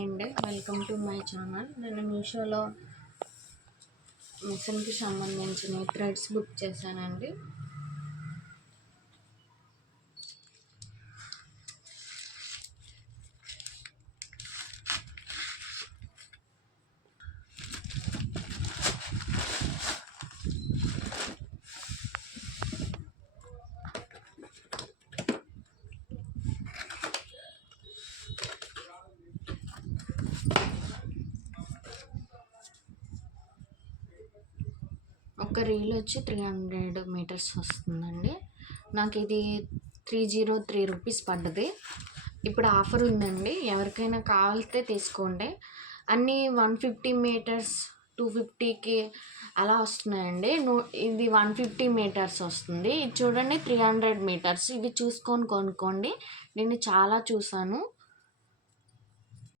Hi అండి, welcome to my channel. నేను మీషోలో మిషన్కి సంబంధించిన థ్రెడ్స్ బుక్ చేశానండి. ఒక రీల్ వచ్చి 300 మీటర్స్ వస్తుందండి. నాకు ఇది 303 రూపీస్ పడ్డది. ఇప్పుడు ఆఫర్ ఉందండి, ఎవరికైనా కావాలితే తీసుకోండి. అన్నీ 150 మీటర్స్ 250కి అలా వస్తున్నాయండి. ఇది 150 మీటర్స్ వస్తుంది. ఇది చూడండి 300 మీటర్స్. ఇవి చూసుకొని కొనుక్కోండి. నేను చాలా చూసాను,